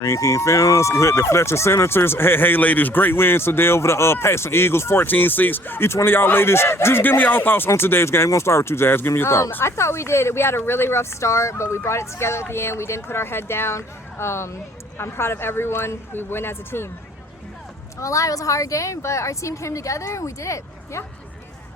King Films with the Fletcher Senators. Hey, ladies, great win today over the Paxon Eagles, 14-6. Each one of y'all ladies, just give me y'all thoughts on today's game. I'm going to start with you, Jazz. Give me your thoughts. I thought we had a really rough start, but we brought it together at the end. We didn't put our head down. I'm proud of everyone. We win as a team. Well, it was a hard game, but our team came together and we did it. Yeah.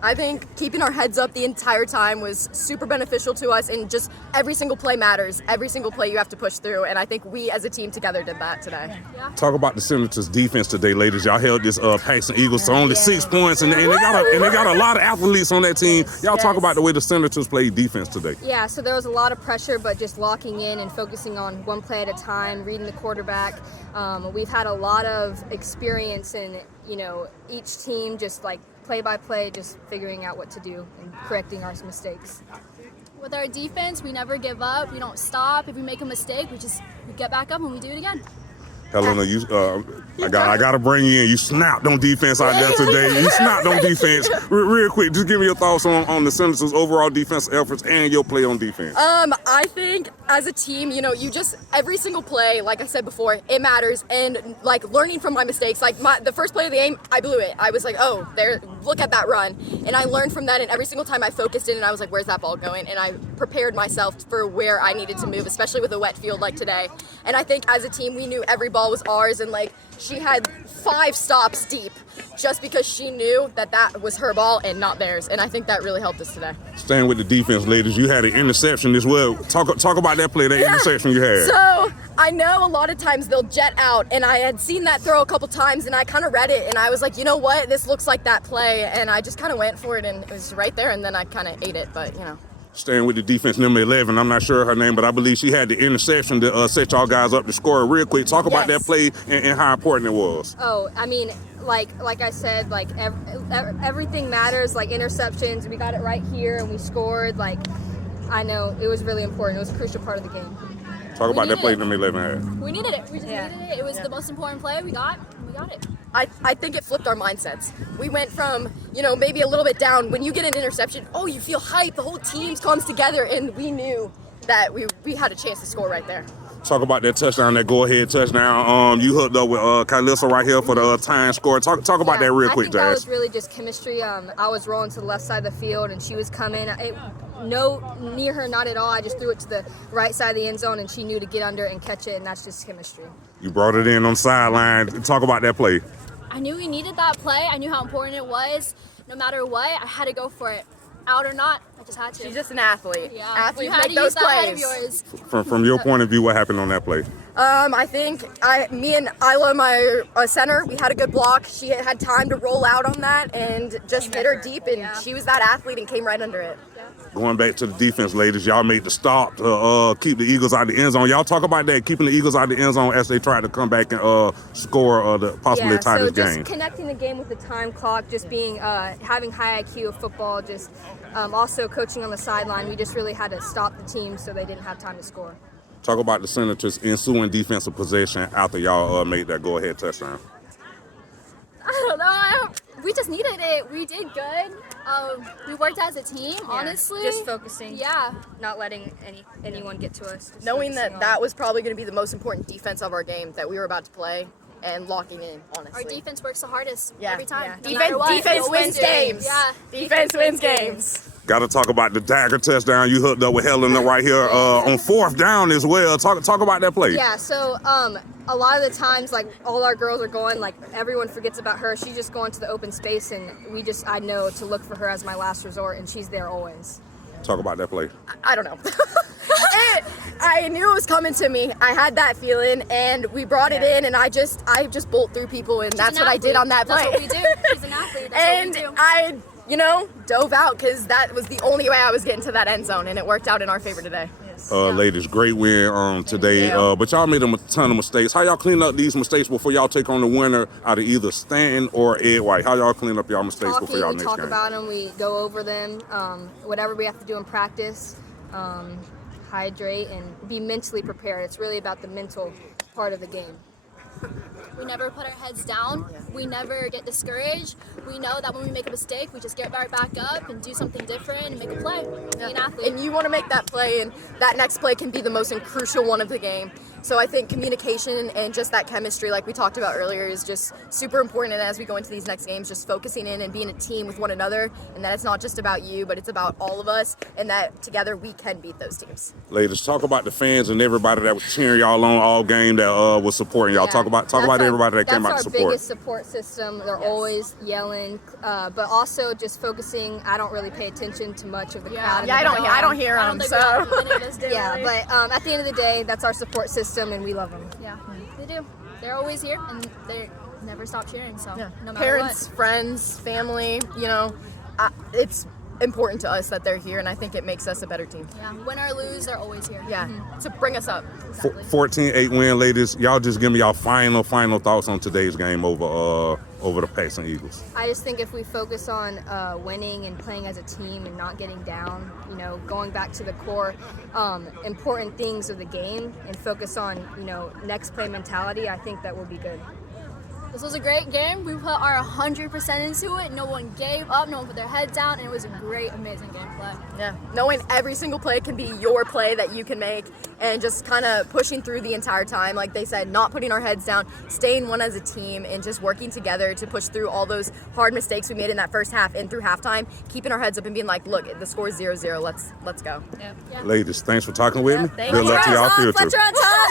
I think keeping our heads up the entire time was super beneficial to us, and just every single play matters. Every single play you have to push through, and I think we as a team together did that today. Yeah. Talk about the Senators' defense today, ladies. Y'all held this Paxon Eagles to only 6 points, and they got a lot of athletes on that team. Y'all talk about the way the Senators played defense today. Yeah, so there was a lot of pressure, but just locking in and focusing on one play at a time, reading the quarterback. We've had a lot of experience in, each team just like play-by-play, just figuring out what to do and correcting our mistakes. With our defense, we never give up. We don't stop. If we make a mistake, we get back up and we do it again. Helena, I gotta bring you in. You snapped on defense out there today. You snapped on defense. Real quick, just give me your thoughts on the Senators' overall defensive efforts and your play on defense. I think as a team, you just every single play, like I said before, it matters. And like learning from my mistakes, like the first play of the game, I blew it. I was like, oh, look at that run. And I learned from that, and every single time I focused in and I was like, where's that ball going? And I prepared myself for where I needed to move, especially with a wet field like today. And I think as a team, we knew every ball was ours, and like she had 5 stops deep just because she knew that was her ball and not theirs, and I think that really helped us today. Staying with the defense, ladies, you had an interception as well. Talk about that play, interception you had. So I know a lot of times they'll jet out, and I had seen that throw a couple times, and I kind of read it, and I was like, you know what, this looks like that play, and I just kind of went for it, and it was right there, and then I kind of ate it, but Staying with the defense, number 11, I'm not sure her name, but I believe she had the interception to set y'all guys up to score. Real quick, talk about that play and how important it was. Oh, I mean, like I said, like everything matters. Like interceptions, we got it right here and we scored. Like I know it was really important. It was a crucial part of the game. Talk about that play number 11 had. We needed it. We just needed it. It was the most important play we got, and we got it. I think it flipped our mindsets. We went from, maybe a little bit down. When you get an interception, you feel hype. The whole team comes together, and we knew that we had a chance to score right there. Talk about that touchdown, that go-ahead touchdown. You hooked up with Kaiylssa right here for the tying score. Talk about that real quick, I think Jazz. that was really just chemistry. I was rolling to the left side of the field, and she was coming. No near her, not at all. I just threw it to the right side of the end zone, and she knew to get under and catch it, and that's just chemistry. You brought it in on the sideline. Talk about that play. I knew we needed that play. I knew how important it was. No matter what, I had to go for it. Out or not, I just had to. She's just an athlete. Yeah. Athletes you had make to those use that head plays. of yours. From your point of view, what happened on that play? I think me and Isla, my center, we had a good block. She had time to roll out on that and just hit her deep, and she was that athlete and came right under it. Going back to the defense, ladies, y'all made the stop to keep the Eagles out of the end zone. Y'all talk about that, keeping the Eagles out of the end zone as they try to come back and score possibly tie this game. Just connecting the game with the time clock, just being having high IQ of football, just also coaching on the sideline. We just really had to stop the team so they didn't have time to score. Talk about the Senators' ensuing defensive possession after y'all made that go-ahead touchdown. I don't know. We just needed it. We did good. We worked as a team, honestly. Just focusing. Yeah. Not letting anyone get to us. Knowing that was probably going to be the most important defense of our game that we were about to play, and locking in, honestly. Our defense works the hardest every time. Yeah. No Defense wins games. Yeah. Defense wins games. Got to talk about the dagger touchdown you hooked up with Helena right here on 4th down as well. Talk about that play. Yeah, so a lot of the times, like, all our girls are going, like, everyone forgets about her. She's just going to the open space, and I know to look for her as my last resort, and she's there always. Talk about that play. I don't know. I knew it was coming to me. I had that feeling, and we brought it in, and I just bolt through people, and that's what I did on that play. That's what we do. She's an athlete. That's what we do. I dove out because that was the only way I was getting to that end zone, and it worked out in our favor today. Ladies, great win today, but y'all made a ton of mistakes. How y'all clean up these mistakes before y'all take on the winner out of either Stanton or Ed White? How y'all clean up y'all mistakes before y'all next game? We talk about them, we go over them, whatever we have to do in practice, hydrate, and be mentally prepared. It's really about the mental part of the game. We never put our heads down. We never get discouraged. We know that when we make a mistake, we just get right back up and do something different and make a play. Be an athlete. And you want to make that play, and that next play can be the most crucial one of the game. So I think communication and just that chemistry, like we talked about earlier, is just super important. And as we go into these next games, just focusing in and being a team with one another, and that it's not just about you, but it's about all of us, and that together we can beat those teams. Ladies, talk about the fans and everybody that was cheering y'all on all game, that was supporting y'all. Yeah. Talk about everybody that came out to That's our support. biggest support system. They're always yelling, but also just focusing. I don't really pay attention to much of the crowd. Yeah, I don't hear I them. don't think So we have any of us do, Yeah, really. but at the end of the day, that's our support system, and we love them. Yeah, they do. They're always here, and they never stop cheering. So no matter parents, what. friends, family, it's important to us that they're here, and I think it makes us a better team. Yeah, win or lose, they're always here. Yeah, to bring us up. Exactly. 14-8 win, ladies. Y'all just give me y'all final thoughts on today's game over the Paxon Eagles. I just think if we focus on winning and playing as a team and not getting down, going back to the core important things of the game and focus on, next play mentality, I think that will be good. This was a great game. We put our 100% into it. No one gave up. No one put their head down, and it was a great, amazing gameplay. Yeah, knowing every single play can be your play that you can make, and just kind of pushing through the entire time. Like they said, not putting our heads down, staying one as a team, and just working together to push through all those hard mistakes we made in that first half and through halftime, keeping our heads up and being like, look, the score is 0-0. Let's go. Yeah. Ladies, thanks for talking with me. Thank Good you. luck to y'all future. Fletcher on top!